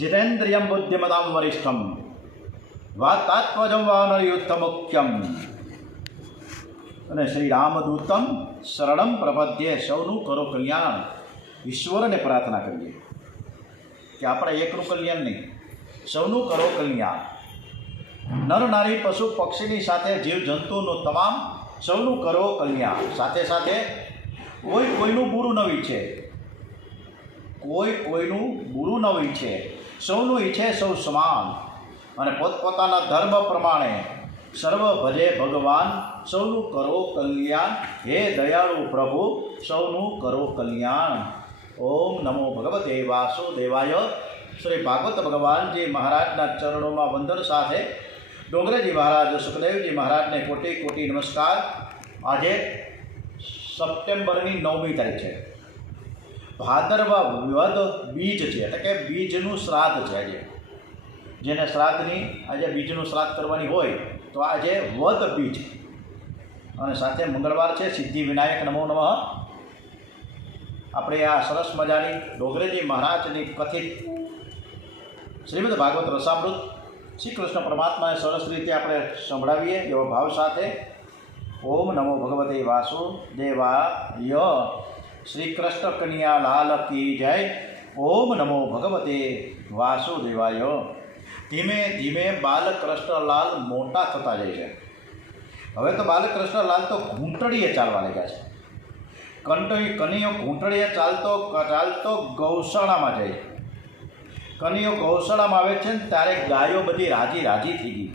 जितेन्द्रियं बुद्धिमतां वरिष्ठं वातात्मजं वानरयुद्धमुख्यं અને શ્રી રામદૂતમ શરણમ પ્રપદ્યે સૌનું કરો કલ્યાણ. ઈશ્વરને પ્રાર્થના કરીએ કે આપણે એકનું કલ્યાણ નહીં, સૌનું કરો કલ્યાણ. નર નારી પશુ પક્ષીની સાથે જીવજંતુનું તમામ સૌનું કરો કલ્યાણ. સાથે સાથે કોઈ કોઈનું બુરું ન ઈચ્છે, કોઈ કોઈનું બુરું ન ઈચ્છે, સૌનું ઈચ્છે સૌ સમાન અને પોતપોતાના ધર્મ પ્રમાણે સર્વ ભજે ભગવાન. સૌનું કરો કલ્યાણ. હે દયાળુ પ્રભુ, સૌનું કરો કલ્યાણ. ઓમ નમો ભગવતે વાસુદેવાય. શ્રી ભાગવત ભગવાનજી મહારાજના ચરણોમાં વંદન સાથે ડોંગરેજી મહારાજ, સુખદેવજી મહારાજને કોટી કોટી નમસ્કાર. આજે સપ્ટેમ્બરની 9મી તારીખ છે. ભાદરવા વદ બીજ છે, એટલે કે બીજનું શ્રાદ્ધ છે. આજે જેને શ્રાદ્ધની આજે બીજનું શ્રાદ્ધ કરવાની હોય તો આજે વદ બીજ અને સાથે મંગળવાર છે. સિદ્ધિ વિનાયક નમો નમઃ. આપણે આ સરસ મજાની ડોંગરેજી મહારાજની કથિત શ્રીમદ ભાગવત રસામૃત શ્રી કૃષ્ણ પરમાત્માએ સરસ રીતે આપણે સંભળાવીએ એવા ભાવ સાથે. ઓમ નમો ભગવતે વાસુદેવાય. શ્રી કૃષ્ણ કન્યા લાલ કી જય. ઓમ નમો ભગવતે વાસુદેવાય. ધીમે ધીમે બાલકૃષ્ણલાલ મોટા થતા જાય છે. હવે તો બાલકૃષ્ણલાલ તો ઘૂંટડીએ ચાલવા લાગ્યા છે. કનૈયો ઘૂંટડીએ ચાલતો ચાલતો ગૌશાળામાં જાય. કનૈયો ગૌશાળામાં આવે છે ને ત્યારે ગાયો બધી રાજી રાજી થઈ ગઈ.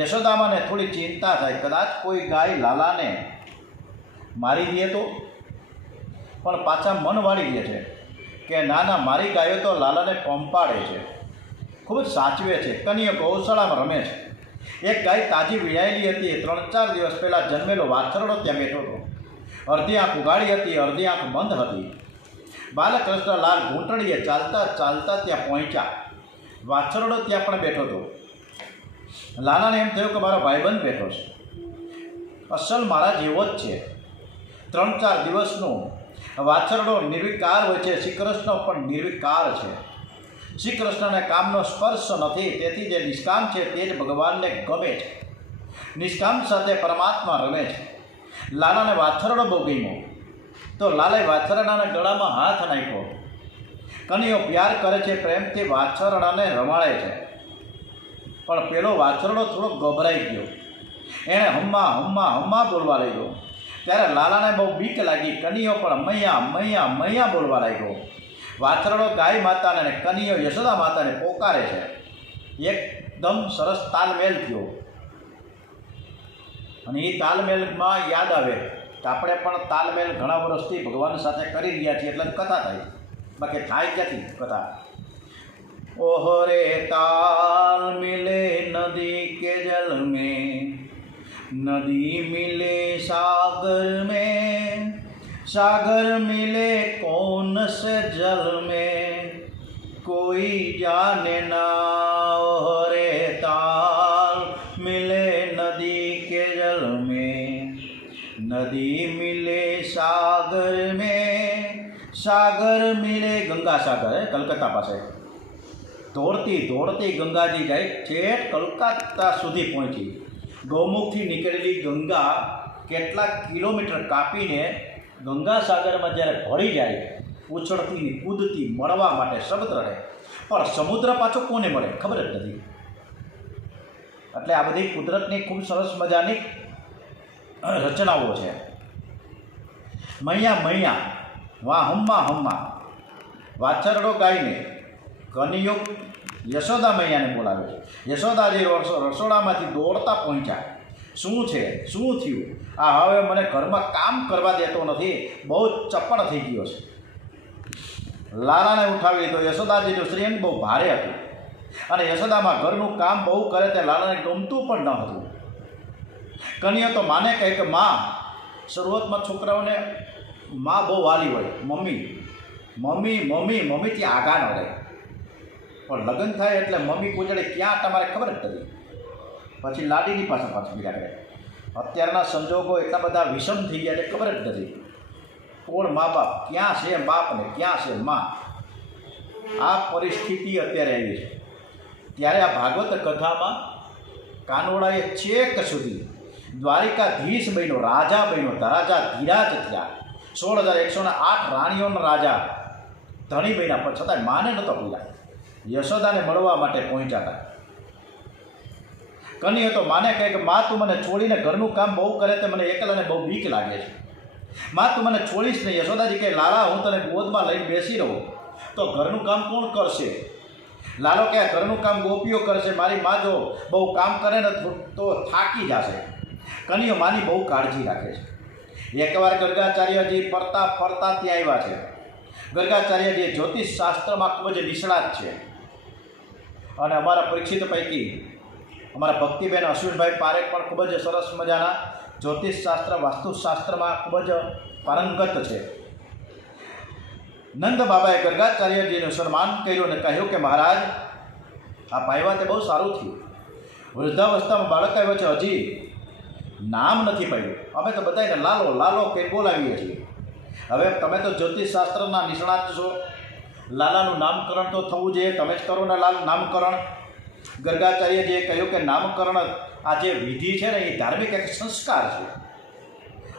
યશોદામાને થોડી ચિંતા થાય, કદાચ કોઈ ગાય લાલાને મારી દે તો, પણ પાછા મન વાળી દે છે કે ના ના, મારી ગાયો તો લાલાને પંપાડે છે, ખૂબ જ સાચવે છે. કનૈયો ગૌશાળામાં રમે છે. એક ગાય તાજી વિયાયેલી હતી. 3-4 દિવસ પહેલાં જન્મેલો વાછરડો ત્યાં બેઠો હતો. અડધી આંખ ઉગાડી હતી, અડધી આંખ બંધ હતી. બાલકૃષ્ણલાલ ઘૂંટણીએ ચાલતા ચાલતા ત્યાં પહોંચ્યા. વાછરડો ત્યાં પણ બેઠો હતો. લાલાને એમ થયું કે મારો ભાઈબંધ બેઠો છે, અસલ મારા જેવો જ છે. 3-4 દિવસનો વાછરડો નિર્વિકાર હોય છે. શ્રી કૃષ્ણ પણ નિર્વિકાર છે. શ્રી કૃષ્ણને કામનો સ્પર્શ નથી, તેથી જે નિષ્કામ છે તે જ ભગવાનને ગમે છે. નિષ્કામ સાથે પરમાત્મા રમે છે. લાલાને વાછરડો બહુ ગમ્યો તો લાલાએ વાછરડાના ગળામાં હાથ નાખ્યો. કનૈયો પ્યાર કરે છે, પ્રેમથી વાછરડાને રમાડે છે. પણ પેલો વાછરડો થોડો ગભરાઈ ગયો. એણે હમ્મા હમ્મા હમ્મા બોલવા લાગ્યો. ત્યારે લાલાને બહુ બીક લાગી. કનૈયો પણ મૈયા મૈયા મૈયા બોલવા લાગ્યો. વાછરડો ગાય માતાને અને કનૈયો યશોદા માતાને પોકારે છે. એકદમ સરસ તાલમેલ થયો. અને એ તાલમેલમાં યાદ આવે કે આપણે પણ તાલમેલ ઘણા વર્ષથી ભગવાન સાથે કરી રહ્યા છીએ, એટલે કથા થાય. બાકી થાય ક્યાંથી કથા? ઓહો રે તાલ મિલે નદી કે જલ મેં, નદી મિલે सागर में, सागर मिले कौन से जल में, कोई जाने ना. रे ताल मिले नदी के जल में, नदी मिले सागर में, सागर मिले गंगा सागर है कलकत्ता પાસે. દોડતી દોડતી ગંગાજી જાય, ઠેઠ કલકત્તા સુધી પહોંચી. ગૌમુખથી નીકળેલી ગંગા કેટલાક કિલોમીટર કાપીને ગંગા સાગરમાં જ્યારે ભળી જાય, ઉછળતી કૂદતી મળવા માટે શબ્દ રહે, પણ સમુદ્ર પાછો કોને મળે ખબર જ નથી. એટલે આ બધી કુદરતની ખૂબ સરસ મજાની રચનાઓ છે. મૈયા મૈયા, વાહ હમ્મા હમ્મા. વાછરડો ગાયને, કનૈયો યશોદા મૈયાને બોલાવે છે. યશોદાજી રસોડામાંથી દોડતા પહોંચ્યા. શું છે, શું થયું? આ હવે મને ઘરમાં કામ કરવા દેતો નથી, બહુ ચપળ થઈ ગયો છે. લાલાને ઉઠાવી લીધો. યશોદાજીનું શ્રીઅંગ બહુ ભારે હતું અને યશોદામાં ઘરનું કામ બહુ કરે તે લાલાને ગમતું પણ ન હતું. કનૈયો તો માને કહે કે માં, શરૂઆતમાં છોકરાઓને માં બહુ વાલી હોય, મમ્મી મમ્મી મમ્મી મમ્મીથી આગા ન રહે, પણ લગ્ન થાય એટલે મમ્મી પૂછડે ક્યાં તમારે ખબર જ નથી. પછી લાડીની પાછળ બીજા કરે. અત્યારના સંજોગો એટલા બધા વિષમ થઈ ગયા એટલે ખબર જ નથી. કોણ મા બાપ, ક્યાં છે બાપ ને ક્યાં છે મા, આ પરિસ્થિતિ અત્યારે આવી છે. ત્યારે આ ભાગવત કથામાં કાનોડાએ છેક સુધી દ્વારિકાધીશ બન્યો, રાજા બન્યો, રાજા ધીરાજ થયા, 16,108 રાણીઓના રાજા ધણી બન્યા, પણ છતાંય માને નહોતો ભૂલ્યા. યશોદાને મળવા માટે પહોંચ્યા હતા. કની હતો, માને કહે કે મા તું મને છોડીને ઘરનું કામ બહુ કરે તે મને એકલાને બહુ બીક લાગે છે. મા તું મને છોડીશ નહીં. યશોદાજી કહે લાલા હું તને ગોદમાં લઈને બેસી રહું તો ઘરનું કામ કોણ કરશે? લાલો કહે ઘરનું કામ ગોપીઓ કરશે, મારી મા જો બહુ કામ કરે ને તો થાકી જશે. કનીઓ માની બહુ કાળજી રાખે છે. એકવાર ગર્ગાચાર્યજી ફરતા ફરતા ત્યાં આવ્યા છે. ગર્ગાચાર્યજી જ્યોતિષ શાસ્ત્રમાં ખૂબ જ નિષ્ણાત છે અને અમારા પરીક્ષિત પૈકી અમારા ભક્તિબેન અશ્વિનભાઈ પારેખ પણ ખૂબ જ સરસ મજાના જ્યોતિષ શાસ્ત્ર વાસ્તુશાસ્ત્રમાં ખૂબ જ પારંગત છે. નંદ બાબાએ ગર્ગાચાર્યજીનું સન્માન કર્યું અને કહ્યું કે મહારાજ આ પાયવા તે બહુ સારું થયું. વૃદ્ધાવસ્થામાં બાળક આવ્યો છે, હજી નામ નથી પાડ્યું. અમે તો બધાને લાલો લાલો કે બોલાવીએ છીએ. હવે તમે તો જ્યોતિષશાસ્ત્રના નિષ્ણાત છો, લાલાનું નામકરણ તો થવું જોઈએ, તમે જ કરો ને લાલ નામકરણ. ગર્ગાચાર્યજીએ કહ્યું કે નામકરણ આ જે વિધિ છે ને એ ધાર્મિક એક સંસ્કાર છે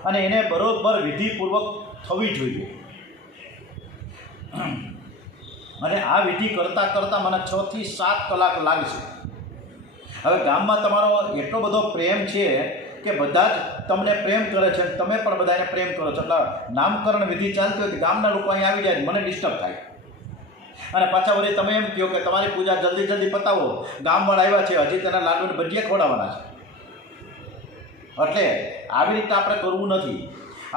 અને એને બરોબર વિધિપૂર્વક થવી જોઈએ. અને આ વિધિ કરતાં કરતાં મને 6 થી 7 કલાક લાગશે. હવે ગામમાં તમારો એટલો બધો પ્રેમ છે કે બધા જ તમને પ્રેમ કરે છે, તમે પણ બધાને પ્રેમ કરો છો, એટલે નામકરણ વિધિ ચાલતી હોય તો ગામના લોકો અહીં આવી જાય, મને ડિસ્ટર્બ થાય. અને પાછા વળી તમે એમ કહો કે તમારી પૂજા જલ્દી જલ્દી પતાવો, ગામવાળા આવ્યા છે, હજી તેના લાડુને ભજીયા ખવડાવવાના છે. એટલે આવી રીતે આપણે કરવું નથી.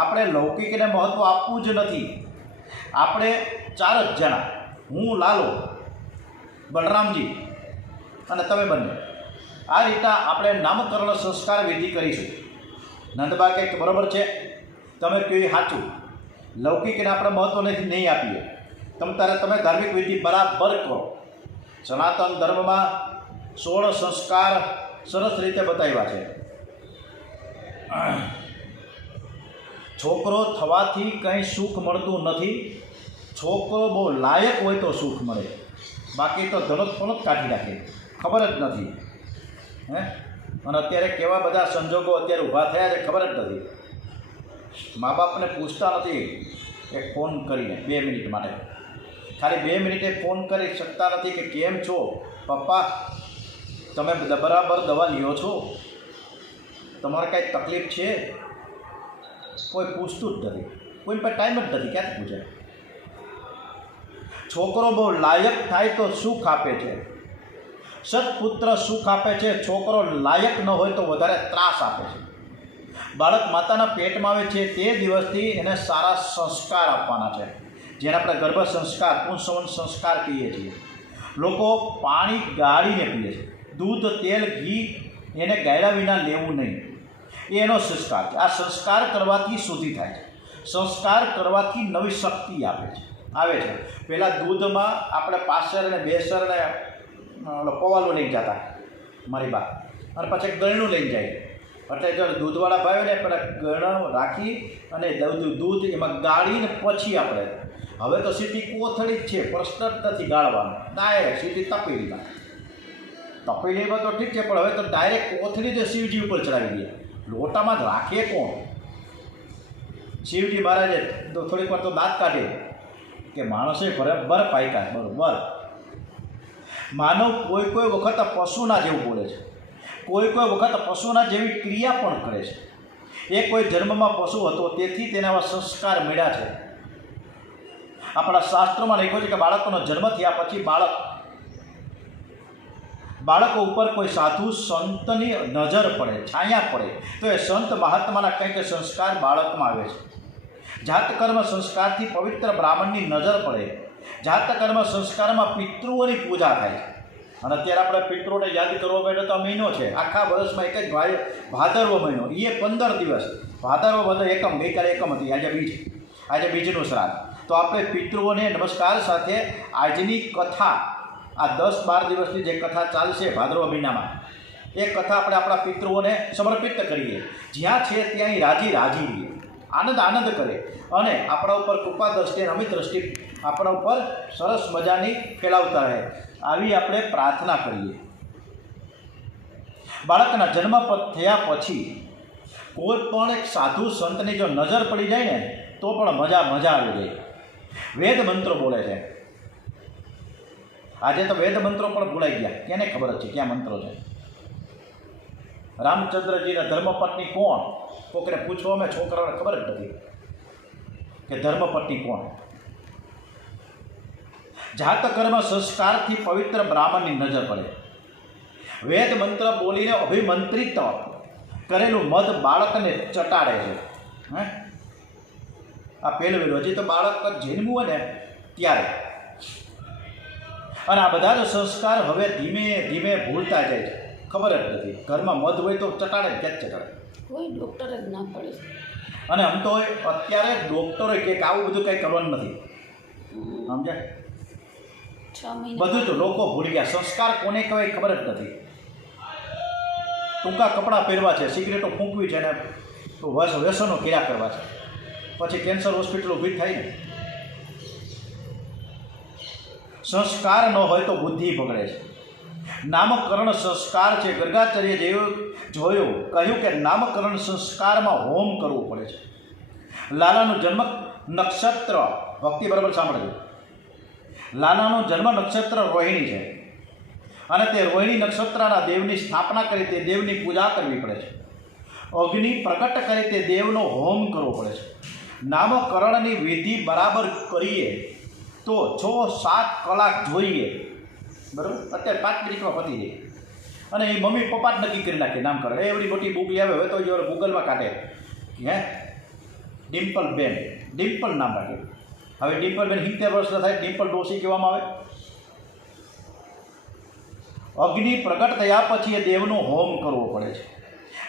આપણે લૌકિકને મહત્ત્વ આપવું જ નથી. આપણે 4 જ જણા, હું, લાલો, બલરામજી અને તમે બંને, આ રીતે આપણે નામકરણ સંસ્કાર વિધિ કરીશું. નંદબા કંઈક બરાબર છે, તમે કહ્યું સાચું. લૌકિકને આપણે મહત્ત્વ નહીં આપીએ. તમે ધાર્મિક વિધિ બરાબર કરો. સનાતન ધર્મમાં 16 સંસ્કાર સરસ રીતે બતાવ્યા છે. છોકરો થવાથી કંઈ સુખ મળતું નથી. છોકરો બહુ લાયક હોય તો સુખ મળે, બાકી તો ધનોત ફનોત કાઢી નાખે, ખબર જ નથી. અને અત્યારે કેવા બધા સંજોગો અત્યારે ઊભા થયા છે ખબર જ નથી. મા બાપને પૂછતા નથી કે ફોન કરીને 2 મિનિટ માટે, ખાલી 2 મિનિટે ફોન કરી શકતા નથી કે કેમ છો પપ્પા, તમે બરાબર દવા લ્યો છો, તમારે કાંઈ તકલીફ છે? કોઈ પૂછતું જ નથી. કોઈ પર ટાઈમ જ નથી, ક્યાંથી પૂછે? છોકરો બહુ લાયક થાય તો સુખ આપે છે. સત્પુત્ર સુખ આપે છે. છોકરો લાયક ન હોય તો વધારે ત્રાસ આપે છે. બાળક માતાના પેટમાં આવે છે તે દિવસથી એને સારા સંસ્કાર આપવાના છે, જેને આપણે ગર્ભ સંસ્કાર, પુંસવન સંસ્કાર કહીએ છીએ. લોકો પાણી ગાળીને પીએ છે, દૂધ, તેલ, ઘી એને ગાળ્યા વિના લેવું નહીં, એ એનો સંસ્કાર છે. આ સંસ્કાર કરવાથી શુદ્ધિ થાય છે. સંસ્કાર કરવાથી નવી શક્તિ આવે છે. પહેલાં દૂધમાં આપણે પાસર ને બેસર ને પવાલું લઈ જતા મારી બા, અને પછી ગળણું લઈને જાય. એટલે જો દૂધવાળા ભાઈ ને પેલા ગળણ રાખી અને દૂધ એમાં ગાળીને પછી આપણે, હવે તો સીધી કોથળી જ છે, પ્રશ્ન જ નથી ગાળવાનો, ડાયરેક્ટ સીધી તપેલીમાં. તપેલીમાં તો ઠીક છે, પણ હવે તો ડાયરેક્ટ કોથળી જ શિવજી ઉપર ચડાવી દે. લોટામાં જ રાખે કોણ? શિવજી મહારાજે તો થોડીક વાર તો દાંત કાઢે કે માણસે બરાબર પાયકા બરાબર. માનવ કોઈ વખત પશુના જેવું બોલે છે, કોઈ વખત પશુના જેવી ક્રિયા પણ કરે છે. એ કોઈ જન્મમાં પશુ હતો તેથી તેને આવા સંસ્કાર મળ્યા છે. આપણા શાસ્ત્રોમાં લખ્યું છે કે બાળકોનો જન્મ થયા પછી બાળકો ઉપર કોઈ સાધુ સંતની નજર પડે, છાયા પડે તો એ સંત મહાત્માના કંઈક સંસ્કાર બાળકમાં આવે છે. જાતકર્મ સંસ્કારથી પવિત્ર બ્રાહ્મણની નજર પડે. જાતકર્મ સંસ્કારમાં પિતૃઓની પૂજા થાય છે. અને અત્યારે આપણે પિતૃઓને યાદ કરવા માટે તો આ મહિનો છે, આખા વર્ષમાં એક જ ભાદરવો મહિનો, એ 15 દિવસ. ભાદરવો બધો એકમ, ગઈકાલે એકમ હતી, આજે બીજનું શ્રાદ્ધ. તો આપણે પિતૃઓને નમસ્કાર સાથે આજની કથા, આ 10-12 દિવસની જે કથા ચાલશે ભાદરવા મહિનામાં, એ કથા આપણે આપણા પિતૃઓને સમર્પિત કરીએ. જ્યાં છે ત્યાં રાજી રહીએ. આનંદ કરે અને આપણા ઉપર કૃપા દ્રષ્ટિ અને અમિત દ્રષ્ટિ આપણા ઉપર સરસ મજાની ફેલાવતા રહે, આવી આપણે પ્રાર્થના કરીએ. બાળકના જન્મ થયા પછી કોઈ પણ એક સાધુ સંતની જો નજર પડી જાય ને તો પણ મજા આવી જાય. વેદ મંત્રો બોલે છે. આજે તો વેદ મંત્રો પણ ભૂલાઈ ગયા, કેને ખબર જ છે ક્યાં મંત્રો છે? રામચંદ્રજીના ધર્મપત્ની કોણ? કોકને પૂછવામાં છોકરાઓને ખબર જ નથી કે ધર્મપત્ની કોણ. જાતકર્મ સંસ્કારથી પવિત્ર બ્રાહ્મણની નજર પડે. વેદ મંત્ર બોલીને અભિમંત્રિત કરેલું મધ બાળકને ચટાડે છે. હે, આ પહેલું હજી તો બાળક જન્મ્યું હોય ને ત્યારે. અને આ બધા જ સંસ્કાર હવે ધીમે ધીમે ભૂલતા જાય છે, ખબર જ નથી. ઘરમાં મધ હોય તો ચટાડે કે જ ચટાડે, કોઈ ડૉક્ટર જ ના પડે. અને આમ તો અત્યારે ડૉક્ટરોએ કે આવું બધું કંઈ કરવાનું નથી, સમજ્યા? બધું તો લોકો ભૂલી ગયા. સંસ્કાર કોને કહેવાય ખબર જ નથી. ટૂંકા કપડાં પહેરવા છે, સિગરેટો ફૂંકવી છે ને વ્યસનો કર્યા કરવા છે, પછી કેન્સર હોસ્પિટલ ઊભી થાય ને. સંસ્કાર ન હોય તો બુદ્ધિ બગડે છે. નામકરણ સંસ્કાર છે. ગર્ગાચાર્ય જેવું જોયું, કહ્યું કે નામકરણ સંસ્કારમાં હોમ કરવું પડે છે. લાલાનું જન્મ નક્ષત્ર, ભક્તિ બરાબર સાંભળજો. લાલાનું જન્મ નક્ષત્ર રોહિણી છે અને તે રોહિણી નક્ષત્રના દેવની સ્થાપના કરી, તે દેવની પૂજા કરવી પડે છે. અગ્નિ પ્રગટ કરી તે દેવનો હોમ કરવો પડે છે. નામકરણની વિધિ બરાબર કરીએ તો 6-7 કલાક જોઈએ, બરાબર? અત્યારે 5 મિનિટમાં પતી જાય. અને એ મમ્મી પપ્પા જ નક્કી કરી નાખે નામકરણ. એવડી મોટી બુક આવે હવે તો ગૂગલમાં કાઢે, હે ડિમ્પલ નામ રાખે. હવે ડિમ્પલબેન 70 વર્ષના થાય, ડિમ્પલ ડોસી કહેવામાં આવે. અગ્નિ પ્રગટ થયા પછી એ દેવનો હોમ કરવો પડે છે.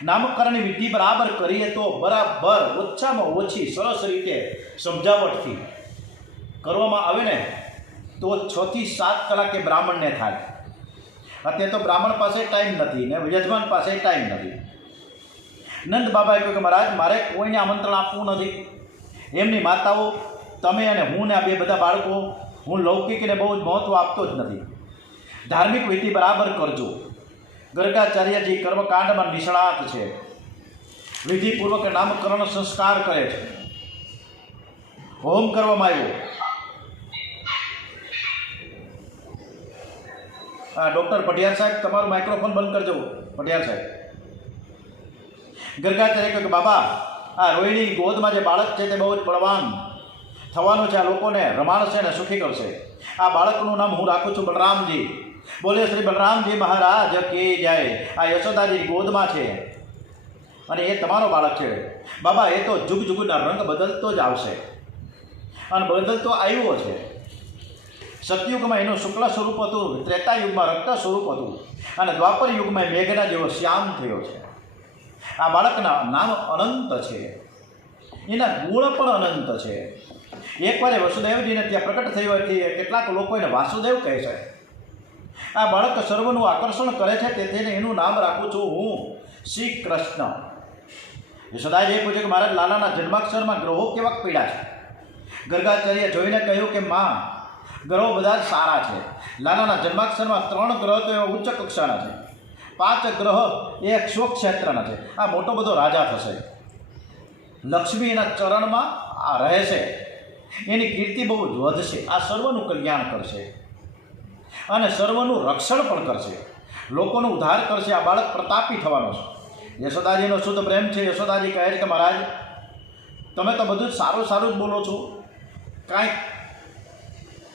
નામકરણની વિધિ બરાબર કરીએ તો બરાબર ઓછામાં ઓછી સરસ રીતે સમજાવટથી કરવામાં આવે ને તો 6-7 કલાકે બ્રાહ્મણને થાય. અત્યારે તો બ્રાહ્મણ પાસે ટાઈમ નથી ને યજમાન પાસે ટાઈમ નથી. નંદ બાબાએ કહ્યું કે મહારાજ, મારે કોઈને આમંત્રણ આપવું નથી. એમની માતાઓ, તમે અને હું ને આ બે બધા બાળકો, હું લૌકિકને બહુ જ મહત્ત્વ આપતો જ નથી. ધાર્મિક વિધિ બરાબર કરજો. ગર્ગાચાર્યજી કર્મકાંડમાં નિષ્ણાત છે. વિધિપૂર્વક નામકરણ સંસ્કાર કરે છે. હોમ કરવામાં આવ્યો. હા, ડૉક્ટર પઢિયાર સાહેબ, તમારું માઇક્રોફોન બંધ કરજો. પઢિયાર સાહેબ. ગર્ગાચાર્ય કહે કે બાબા, આ રોહિણી ગોદમાં જે બાળક છે તે બહુ જ બળવાન થવાનું છે, આ લોકોને રમાડશે ને સુખી કરશે. આ બાળકનું નામ હું રાખું છું બલરામજી. બોલે શ્રી બલરામજી મહારાજ કે જાય. આ યશોદાજી ગોદમાં છે અને એ તમારો બાળક છે. બાબા, એ તો જુગ જુગના રંગ બદલતો જ આવશે અને બદલતો આવ્યો છે. સતયુગમાં એનું શુક્લ સ્વરૂપ હતું, ત્રેતાયુગમાં રક્ત સ્વરૂપ હતું અને દ્વાપર યુગમાં મેઘના જેવો શ્યામ થયો છે. આ બાળકના નામ અનંત છે, એના ગુણ પણ અનંત છે. એકવાર વસુદેવજીને ત્યાં પ્રકટ થયો હતી, કેટલાક લોકો એને વાસુદેવ કહે છે. આ બાળક સર્વનું આકર્ષણ કરે છે, તેથી એનું નામ રાખું છું હું શ્રી કૃષ્ણ. યશોદાજીએ પૂછ્યું કે મારા લાલાના જન્માક્ષરમાં ગ્રહો કેવાક પીડા છે? ગર્ગાચાર્ય જોઈને કહ્યું કે માં, ગ્રહો બધા જ સારા છે. લાલાના જન્માક્ષરમાં 3 ગ્રહ તો એવા ઉચ્ચ કક્ષાના છે, 5 ગ્રહ એ શોક ક્ષેત્રના છે. આ મોટો બધો રાજા થશે. લક્ષ્મી એના ચરણમાં આ રહેશે, એની કીર્તિ બહુ જ વધશે. આ સર્વનું કલ્યાણ કરશે અને સર્વનું રક્ષણ પણ કરશે, લોકોનો ઉદ્ધાર કરશે. આ બાળક પ્રતાપી થવાનો છે. યશોદાજીનો શુદ્ધ પ્રેમ છે. યશોદાજી કહે છે કે મહારાજ, તમે તો બધું જ સારું જ બોલો છો, કાંઈક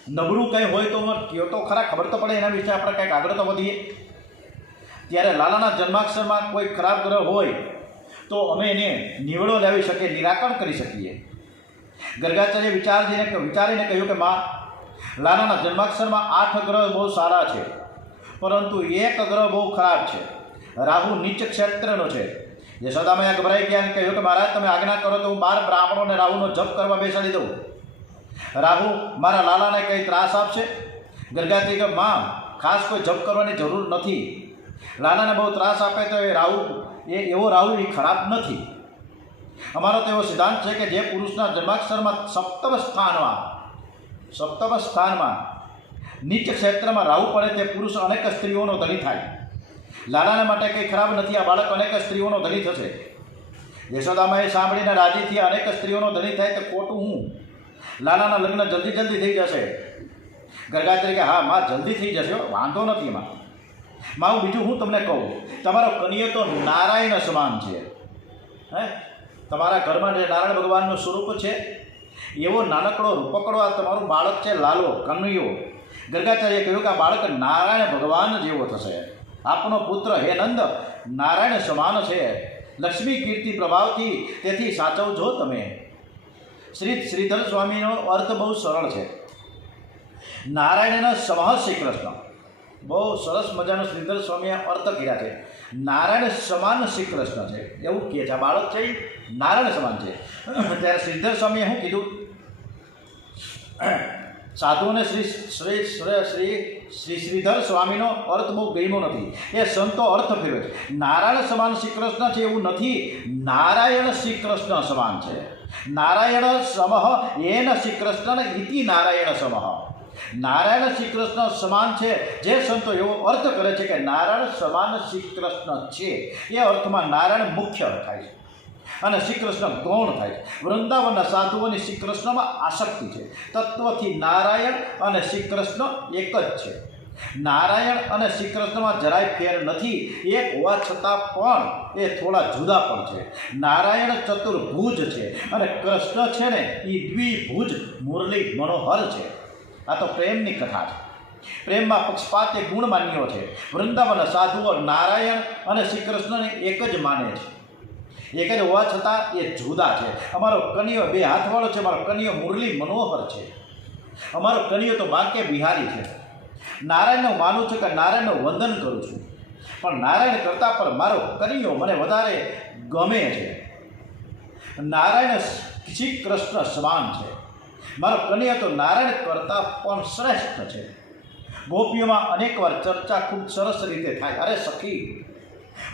નબળું કંઈ હોય તો કહો તો ખરા, ખબર તો પડે. એના વિશે આપણે કંઈક આગળ તો વધીએ. ત્યારે લાલાના જન્માક્ષરમાં કોઈ ખરાબ ગ્રહ હોય તો અમે એને નિવડો લાવી શકીએ, નિરાકરણ કરી શકીએ. ગર્ગાચાર્ય વિચારીને કહ્યું કે માં, લાલાના જન્માક્ષરમાં 8 ગ્રહ બહુ સારા છે, પરંતુ 1 ગ્રહ બહુ ખરાબ છે. રાહુ નીચ ક્ષેત્રનો છે. યશોદામૈયા ગભરાઈ ગયા અને કહ્યું કે મહારાજ, તમે આજ્ઞા કરો તો હું 12 બ્રાહ્મણોને રાહુનો જપ કરવા બેસાડી દઉં. રાહુ મારા લાલાને કંઈ ત્રાસ આપશે? ગર્ગાચાર્ય કે માં, ખાસ કોઈ જપ કરવાની જરૂર નથી. લાલાને બહુ ત્રાસ આપે તો એ એવો રાહુ એ ખરાબ નથી. અમારો તો એવો સિદ્ધાંત છે કે જે પુરુષના જન્માક્ષરમાં સપ્તમ સ્થાનમાં નીચ ક્ષેત્રમાં રાહુ પડે તે પુરુષ અનેક સ્ત્રીઓનો ધણી થાય. લાલાને માટે કંઈ ખરાબ નથી. આ બાળક અનેક સ્ત્રીઓનો ધણી થશે. યશોદામાએ સાંભળીને રાજીથી અનેક સ્ત્રીઓનો ધણી થાય તો ખોટું હું? લાલાના લગ્ન જલ્દી થઈ જશે. ગરગાત્રી કે હા માં જલ્દી થઈ જશે, વાંધો નથી એમાં. માં હું બીજું હું તમને કહું, તમારો કન્યો તો નારાયણ સમાન છે. હે, તમારા ઘરમાં જે નારાયણ ભગવાનનું સ્વરૂપ છે એવો નાનકડો રૂપકડો આ તમારું બાળક છે, લાલો કનૈયો. ગરગાચાર્યે કહ્યું કે આ બાળક નારાયણ ભગવાન જેવો થશે. આપનો પુત્ર હે નંદ નારાયણ સમાન છે, લક્ષ્મી કીર્તિ પ્રભાવથી, તેથી સાચવજો તમે. શ્રીધર સ્વામીનો અર્થ બહુ સરળ છે. નારાયણના સમહ શ્રી કૃષ્ણ. બહુ સરસ મજાનો શ્રીધર સ્વામીએ અર્થ કર્યા છે. નારાયણ સમાન શ્રી કૃષ્ણ છે એવું કહે છે. આ બાળક છે નારાયણ સમાન છે. ત્યારે શ્રીધર સ્વામીએ શું કીધું? સાધુઓને શ્રીધર સ્વામીનો અર્થ બહુ ગમ્યો નથી. એ સંતો અર્થ ફેરવે છે. નારાયણ સમાન શ્રી કૃષ્ણ છે એવું નથી, નારાયણ શ્રી કૃષ્ણ સમાન છે. નારાયણ સમહ એન શ્રી કૃષ્ણ ઇતિ નારાયણ સમહ. નારાયણ શ્રી કૃષ્ણ સમાન છે. જે સંતો એવો અર્થ કરે છે કે નારાયણ સમાન શ્રી કૃષ્ણ છે, એ અર્થમાં નારાયણ મુખ્ય થાય છે અને શ્રી કૃષ્ણ ગૌણ થાય છે. વૃંદાવનના સાધુઓની શ્રી કૃષ્ણમાં આસક્તિ છે. તત્વથી નારાયણ અને શ્રી કૃષ્ણ એક જ છે. નારાયણ અને શ્રી કૃષ્ણમાં જરાય ફેર નથી. એક હોવા છતાં પણ એ થોડા જુદા પણ છે. નારાયણ ચતુર્ભુજ છે અને કૃષ્ણ છે ને એ દ્વિભુજ મુરલી મનોહર છે. આ તો પ્રેમની કથા છે. પ્રેમમાં પક્ષપાત એ ગુણ માન્યો છે. વૃંદાવનના સાધુઓ નારાયણ અને શ્રી કૃષ્ણને એક જ માને છે. એક જ હોવા છતાં એ જુદા છે. અમારો કનૈયો બે હાથવાળો છે. અમારો કનૈયો મુરલી મનોહર છે. અમારો કનૈયો તો બાંકે બિહારી છે. નારાયણનું માનું છું કે નારાયણનું વંદન કરું છું, પણ નારાયણ કરતાં પણ મારો કનૈયો મને વધારે ગમે છે. નારાયણ શ્રી કૃષ્ણ સમાન છે. મારો કનૈયો તો નારાયણ કરતાં પણ શ્રેષ્ઠ છે. ગોપીઓમાં અનેકવાર ચર્ચા ખૂબ સરસ રીતે થાય. અરે સખી,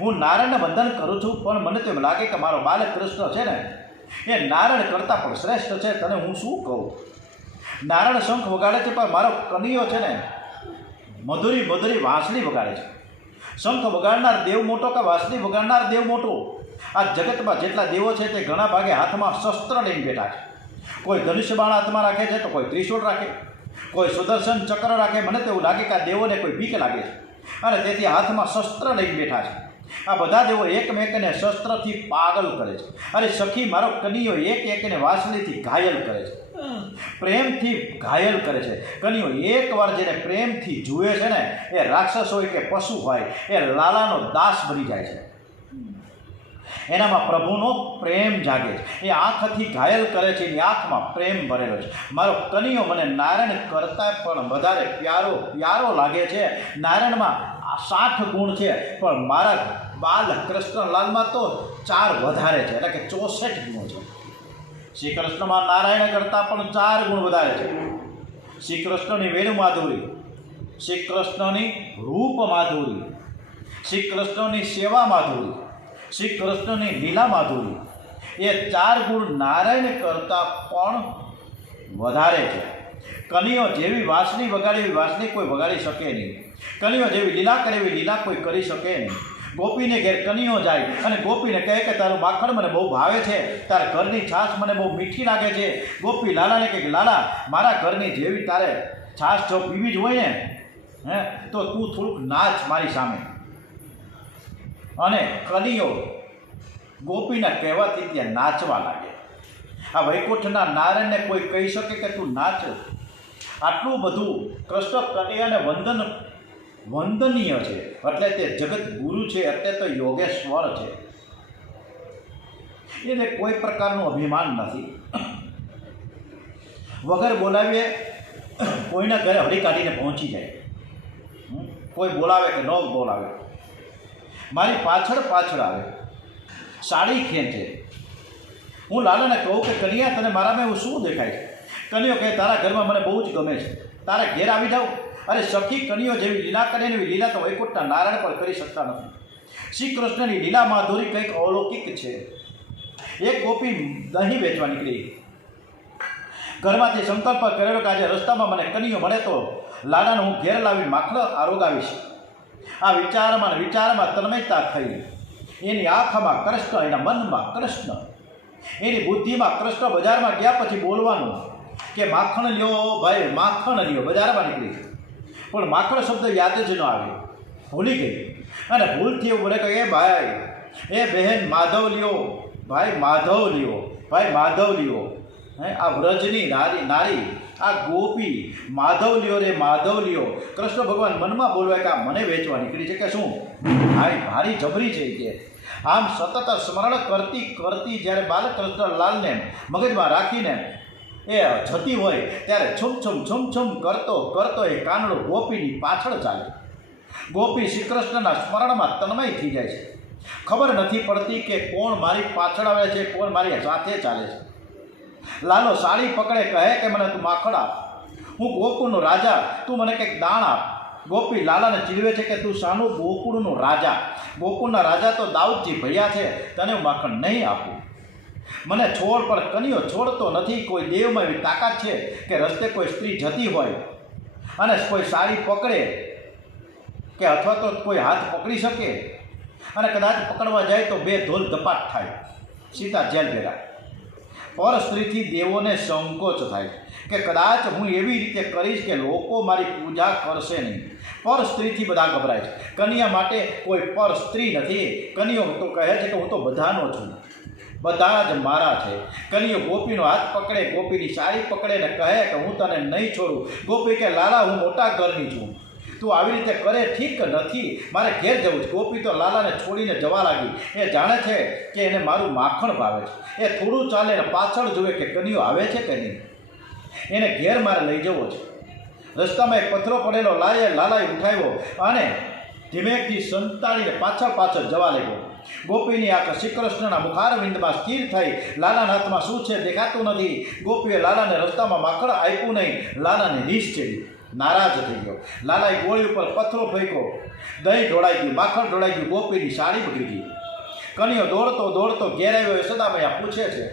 હું નારાયણને વંદન કરું છું, પણ મને તો એમ લાગે કે મારો બાલકૃષ્ણ છે ને એ નારાયણ કરતાં પણ શ્રેષ્ઠ છે. તને હું શું કહું? નારાયણ શંખ વગાડે છે, પણ મારો કનૈયો છે ને મધુરી વાંસળી વગાડે છે. શંખ વગાડનાર દેવ મોટો કે વાંસળી વગાડનાર દેવ મોટો? આ જગતમાં જેટલા દેવો છે તે ઘણા ભાગે હાથમાં શસ્ત્ર લઈને બેઠા છે. કોઈ ધનુષ્ય બાણ હાથમાં રાખે છે, તો કોઈ ત્રિશૂળ રાખે, કોઈ સુદર્શન ચક્ર રાખે. મને તો એવું લાગે કે આ દેવોને કોઈ બીક લાગે છે અને તેથી હાથમાં શસ્ત્ર લઈને બેઠા છે. આ બધા દેવો એકમેકને શસ્ત્રથી પાગલ કરે છે. અરે સખી, મારો કનૈયો એકને વાંસળીથી ઘાયલ કરે છે, પ્રેમથી ઘાયલ કરે છે. કનૈયો એકવાર જેને પ્રેમથી જુએ છે ને, એ રાક્ષસ હોય કે પશુ હોય, એ લાલાનો દાસ બની જાય છે. એનામાં પ્રભુનો પ્રેમ જાગે છે. એ આંખથી ઘાયલ કરે છે, એની આંખમાં પ્રેમ ભરેલો છે. મારો કનૈયો મને નારાયણ કરતાં પણ વધારે પ્યારો લાગે છે. નારાયણમાં 60 ગુણ છે, પણ મારા બાલ કૃષ્ણલાલમાં તો 4 વધારે છે, એટલે કે 64 ગુણો છે. શ્રી કૃષ્ણમાં નારાયણ કરતાં પણ 4 ગુણ વધારે છે. શ્રી કૃષ્ણની વેણુ માધુરી, શ્રી કૃષ્ણની રૂપ માધુરી, શ્રી કૃષ્ણની સેવા માધુરી, શ્રી કૃષ્ણની લીલા માધુરી, એ 4 ગુણ નારાયણ કરતાં પણ વધારે છે. કનૈયો જેવી વાંસળી વગાડે એવી વાંસળી કોઈ વગાડી શકે નહીં. કનૈયો જેવી લીલા કરે એવી લીલા કોઈ કરી શકે નહીં. ગોપીને ઘેર કનૈયો જાય અને ગોપીને કહે કે તારું માખણ મને બહુ ભાવે છે, તારા ઘરની છાશ મને બહુ મીઠી લાગે છે. ગોપી લાલાને કહે કે લાલા, મારા ઘરની જેવી તારે છાશ જો પીવી જ હોય ને તો તું થોડુંક નાચ મારી સામે. અને કનૈયો ગોપીના કહેવાથી ત્યાં નાચવા લાગે. આ વૈકુંઠના નારાયણને કોઈ કહી શકે કે તું નાચ? આટલું બધું કૃષ્ણ કનૈયાને વંદનીય છે, એટલે તે જગત ગુરુ છે, એટલે તો યોગેશ્વર છે. એને કોઈ પ્રકારનું અભિમાન નથી. વગર બોલાવીએ કોઈના ઘરે હળી કાઢીને પહોંચી જાય. કોઈ બોલાવે કે ન બોલાવે, મારી પાછળ આવે, સાડી ખેંચે. હું લાલાને કહું કે કનૈયા, તને મારામાં એવું શું દેખાય છે? કનૈયો કહે, તારા ઘરમાં મને બહુ જ ગમે છે, તારા ઘેર આવી જાઉં. અરે સખી, કનૈયો જેવી લીલા કરે એવી લીલા તો વૈકુંઠના નારાયણ પણ કરી શકતા નથી. શ્રી કૃષ્ણની લીલા માધુરી કંઈક અલૌકિક છે. એક ગોપી દહીં વેચવા નીકળી. ઘરમાંથી સંકલ્પ કરેલો કે આજે રસ્તામાં મને કનૈયો મળે તો લાલાને હું ઘેર લાવી માખણ આરોગાવીશ. આ વિચારમાં તન્મયતા થઈ. એની આંખમાં કૃષ્ણ, એના મનમાં કૃષ્ણ, એની બુદ્ધિમાં કૃષ્ણ. બજારમાં ગયા પછી બોલવાનું કે માખણ લ્યો ભાઈ, માખણ લ્યો. બજારમાં નીકળી પણ માખણ શબ્દ યાદ જ ન આવ્યો, ભૂલી ગઈ. અને ભૂલથી એવું બોલે કે એ ભાઈ, એ બહેન માધવ લ્યો ભાઈ, માધવ લ્યો ભાઈ, માધવ લ્યો. આ વ્રજની નારી, આ ગોપી માધવ લ્યો રે, માધવ લ્યો. કૃષ્ણ ભગવાન મનમાં બોલવાય કે આ મને વેચવા નીકળી છે કે શું? ભારી જબરી છે કે. આમ સતત સ્મરણ કરતી જ્યારે બાલકૃષ્ણ લાલને મગજમાં રાખીને એ જતી હોય ત્યારે છુમ કરતો એ કાનડો ગોપીની પાછળ ચાલે. ગોપી શ્રી કૃષ્ણના સ્મરણમાં તન્મય થઈ જાય છે. ખબર નથી પડતી કે કોણ મારી પાછળ આવે છે, કોણ મારી સાથે ચાલે છે. લાલો સાડી પકડે, કહે કે મને તું માખણ આપ, હું ગોકુળનો રાજા, તું મને કંઈક દાણ આપ. ગોપી લાલાને ચીડવે છે કે તું શાનું ગોકુળનો રાજા? ગોકુળના રાજા તો દાઉદજી ભૈયા છે, તને હું માખણ નહીં આપું. મને છોડ, પણ કનૈયો છોડતો નથી. કોઈ દેવમાં એવી તાકાત છે કે રસ્તે કોઈ સ્ત્રી જતી હોય અને કોઈ સાડી પકડે કે અથવા તો કોઈ હાથ પકડી શકે અને કદાચ પકડવા જાય તો બે ધોલ ધપાટ થાય, સીતા જેલ ભેગા. પર સ્ત્રીથી દેવોને સંકોચ થાય કે કદાચ હું એવી રીતે કરીશ કે લોકો મારી પૂજા કરશે નહીં. પર સ્ત્રીથી બધા ગભરાય છે. કન્યા માટે કોઈ પર સ્ત્રી નથી. કન્યો તો કહે છે કે હું તો બધાનો છું, બધા જ મારા છે. કન્યો ગોપીનો હાથ પકડે, ગોપીની સાડી પકડે ને કહે કે હું તને નહીં છોડું. ગોપી કે લાલા, હું મોટા ઘરની છું, તું આવી રીતે કરે ઠીક નથી, મારે ઘેર જવું છે. ગોપી તો લાલાને છોડીને જવા લાગી. એ જાણે છે કે એને મારું માખણ ભાવે છે. એ થોડું ચાલે ને પાછળ જુએ કે કનૈયો આવે છે કે નહીં. એને ઘેર મારે લઈ જવો છે. રસ્તામાં એક પથ્થરો પડેલો લાલાએ ઉઠાવ્યો અને ધીમેકથી સંતાડીને પાછળ જવા લાગ્યો. ગોપીની આંખ શ્રી કૃષ્ણના મુખારવિંદમાં સ્થિર થઈ. લાલાના હાથમાં શું છે દેખાતું નથી. ગોપીએ લાલાને રસ્તામાં માખણ આપ્યું નહીં. લાલાને રીસ ચડી, નારાજ થઈ ગયો. લાલાએ ગોળી ઉપર પથ્થરો ફેંક્યો, દહીં ઢોળાઈ ગયું, માખણ ઢોળાઈ ગયું, ગોપીની સાડી બગડી ગઈ. કનૈયો દોડતો ઘેર આવ્યો. યશોદામૈયા પૂછે છે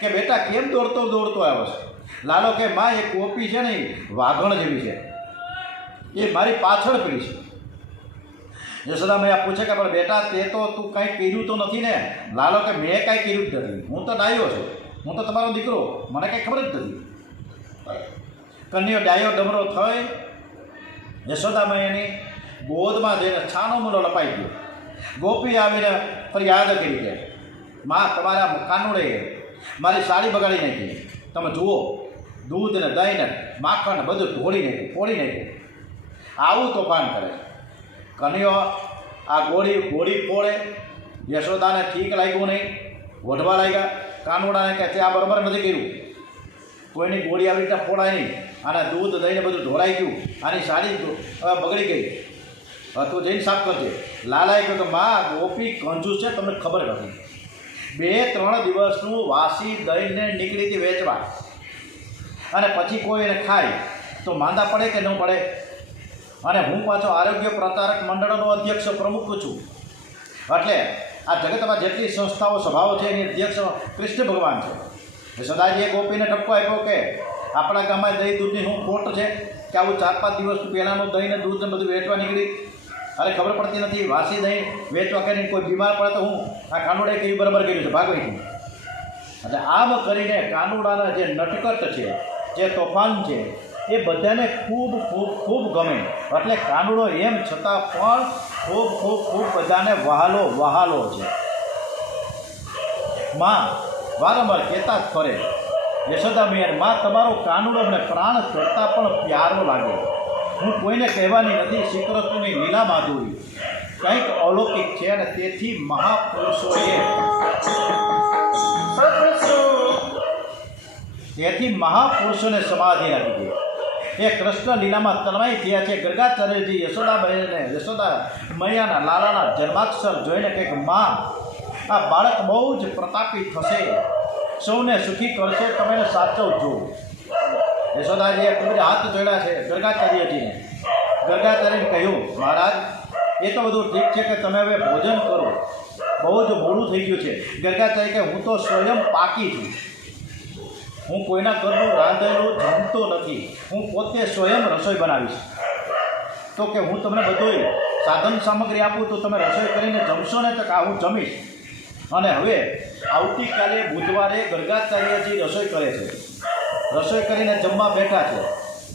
કે બેટા કેમ દોડતો આવ્યો છે? લાલો કે માં, એક ગોપી છે ને એ વાઘણ જેવી છે, એ મારી પાછળ પડી છે. યશોદામૈયા પૂછે કે પણ બેટા તે તો તું કાંઈ કર્યું તો નથી ને? લાલો કે મેં કાંઈ કર્યું જ નથી, હું તો ડાયો છું, હું તો તમારો દીકરો, મને કાંઈ ખબર જ નથી. કન્યો ડાયો ડમરો થઈ યશોદામૈયાની ગોદમાં જઈને છાનો મૂલો લપાઈ ગયો. ગોપી આવીને ફરિયાદ કરી કે માં, તમારા કાનુડે મારી સાડી બગાડી નાખી. તમે જુઓ, દૂધ ને દહીં ને માખણ ને બધું ફોડી નાખ્યું. આવું તોફાન કરે. કનૈયો આ ગોળી ફોડે. યશોદાને ઠીક લાગ્યું નહીં, વઢવા લાગ્યા. કાનુડાને કહે તે આ બરાબર નથી કર્યું, કોઈની ગોળી આવી રીતે ફોડાય નહીં. અને દૂધ દહીંને બધું ઢોળાઈ ગયું, આની સાડી બગડી ગઈ, તું જઈને સાફ કરજે. લાલાએ કહ્યું કે માં, ગોપી કંજૂસ છે, તમને ખબર નથી. 2-3 દિવસનું વાસી દહીંને નીકળી હતી વેચવા, અને પછી કોઈ એને ખાય તો માંદા પડે કે ન પડે? અને હું પાછો આરોગ્ય પ્રચારક મંડળનો અધ્યક્ષ પ્રમુખ છું. એટલે આ જગતમાં જેટલી સંસ્થાઓ સભાઓ છે એની અધ્યક્ષ કૃષ્ણ ભગવાન છે. યશોદાજીએ ગોપીને ઠપકો આપ્યો કે આપણા ગામમાં દહીં દૂધની શું ખોટ છે કે આવું 4-5 દિવસ પહેલાંનું દહીં ને દૂધ ને બધું વેચવા નીકળી? અરે ખબર પડતી નથી. વાસી દહીં વેચવા કરીને કોઈ બીમાર પડે તો હું આ કાનુડાએ કેવી બરાબર કર્યું છે, ભાગવી. એટલે આમ કરીને કાનુડાના જે નટકટ છે, જે તોફાન છે, એ બધાને ખૂબ ગમે. એટલે કાનુડો એમ છતાં પણ ખૂબ બધાને વહાલો છે. માં વારંવાર કહેતા જ ફરે યશોદામૈયા, માં તમારો કાનુડો મને પ્રાણ કરતાં પણ પ્યારો લાગે. હું કોઈને કહેવાની નથી. શ્રી કૃષ્ણની લીલા માધુરી કંઈક અલૌકિક છે અને તેથી મહાપુરુષોને સમાધિ આપી દે. એ કૃષ્ણ લીલામાં તન્મય થયા છે. ગર્ગાચાર્યજી યશોદા મૈયાના લાલાના જન્માક્ષર જોઈને કંઈક માં, આ બાળક બહુ જ પ્રતાપી થશે, સૌને સુખી કરશે, તમે એને સાચવજો. યશોદાજીએ ખૂબ જ હાથ જોડ્યા છે ગર્ગાચાર્યજીને. ગર્ગાચાર્યને કહ્યું, મહારાજ એ તો બધું ઠીક છે કે તમે હવે ભોજન કરો. બહુ જ મોડું થઈ ગયું છે. ગરગાચાર્ય કે હું તો સ્વયં પાકી છું, હું કોઈના ઘરનું રાંધેલું જમતો નથી, હું પોતે સ્વયં રસોઈ બનાવીશ. તો કે હું તમને બધુંય સાધન સામગ્રી આપું તો તમે રસોઈ કરીને જમશો ને? તો કે હું જમીશ. અને હવે આવતીકાલે બુધવારે ગરગાચાર્યજી રસોઈ કરે છે, રસોઈ કરીને જમવા બેઠા છે.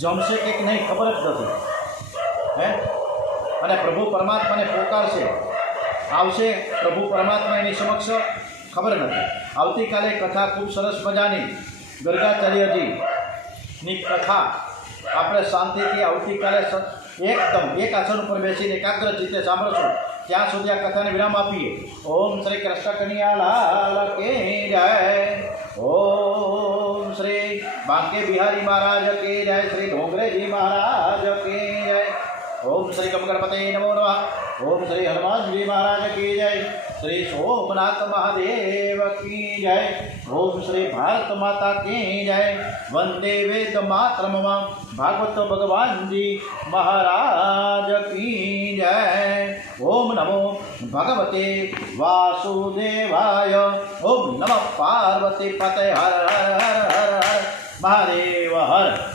જમશે કે નહીં ખબર જ નથી. અને પ્રભુ પરમાત્માને પોકારશે, આવશે પ્રભુ પરમાત્મા એની સમક્ષ, ખબર નથી. આવતીકાલે કથા ખૂબ સરસ મજાની ગરગાચાર્યજીની કથા આપણે શાંતિથી આવતીકાલે એકદમ એક આસન ઉપર બેસીને એકાગ્ર ચિત્તે સાંભળશું. ત્યાં સુધી આ કથાને વિરામ આપીએ. ઓમ શ્રી કૃષ્ણ કનૈયા લાલ કી જય. ઓમ શ્રી બાંકે બિહારી મહારાજ કી જય. શ્રી ડોંગરેજી મહારાજ કી જય. ઓમ શ્રી ગણપતે નમો નમઃ. ઓમ શ્રી હનુમાનજી મહારાજ કી જય. શ્રી સોમનાથ મહાદેવ કી જય. ઓમ શ્રી ભારત માતા કી જય. વંદે વેદ માતરમ ભાગવત ભગવાનજી મહારાજ કી જય. ઓમ નમો ભગવતે વાસુદેવાય. ઓમ નમઃ પાર્વતી પતે. હર હર હર હર મહાદેવ હર.